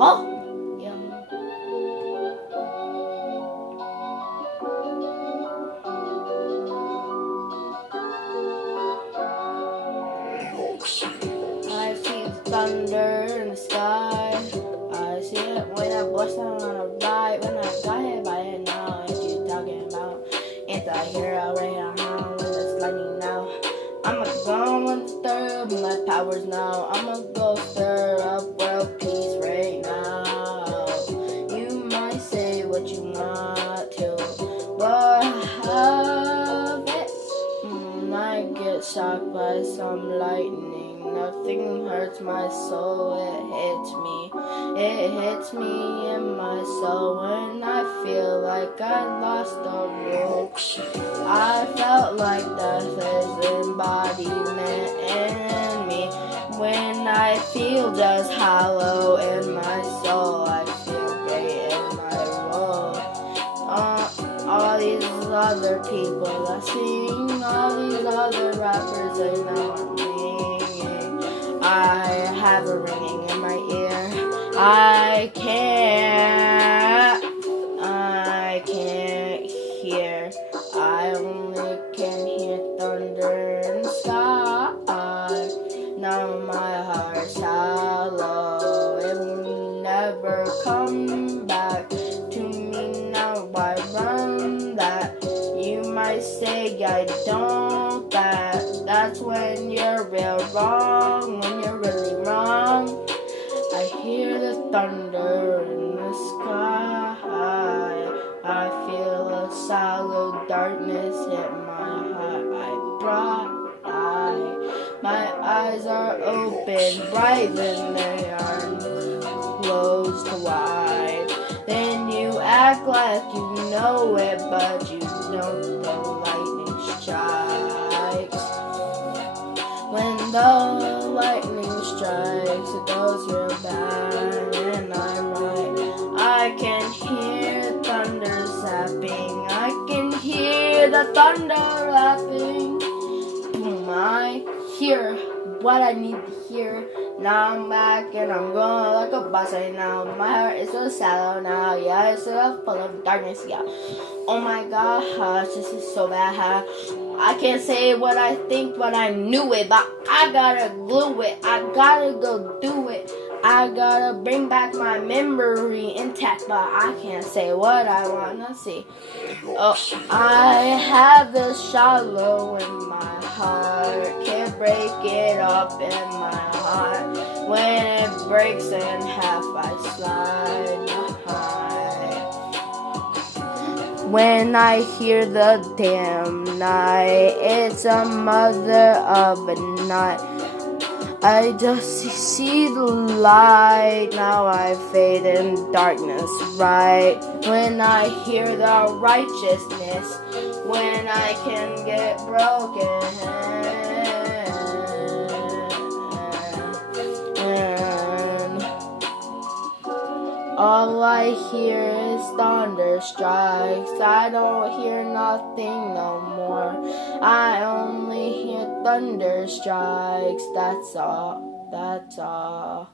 Oh! Yeah. I see thunder in the sky. I see it when I bust down on a ride. When I got hit by it now, what you talking about? Anti-hero right now when it's lightning now. I'ma go and stir up my powers now. I'ma go stir up world peace right now. You might say what you want to, but have it. I get shocked by some lightning. Nothing hurts my soul, it hits me in my soul when I feel like I lost the rule. I felt like death is embodiment in me. When I feel just hollow in my soul, I feel great in my role. All these other people that sing, all these other rappers, they know I'm singing. I have a ringing in my ear. I can't hear. I only can hear thunder in the sky. Now my heart's hollow. It will never come back to me. Now I run that. You might say I don't. That's when you're real wrong. When you're really wrong. I hear the thunder in the sky. I feel a solid darkness hit my heart. My eyes are open, bright, then they are closed wide. Then you act like you know it, but you don't. The lightning strikes. When the lightning strikes, it goes real bad, and I write. I can hear thunder zapping. I can hear the thunder laughing. Boom! I hear what I need to hear. Now I'm back and I'm going like a boss right now. My heart is so shallow now. Yeah, it's so full of darkness. Yeah. Oh my gosh, this is so bad. I can't say what I think, but I knew it. But I gotta glue it. I gotta go do it. I gotta bring back my memory intact, but I can't say what I wanna see. Oh, I have this shallow in my heart. Can't break it up in my heart. When it breaks in half, I slide high. When I hear the damn night, it's a mother of a night. I just see the light, now I fade in darkness, right? When I hear the righteousness, when I can get broken. All I hear is thunder strikes. I don't hear nothing no more. I only hear thunder strikes. That's all.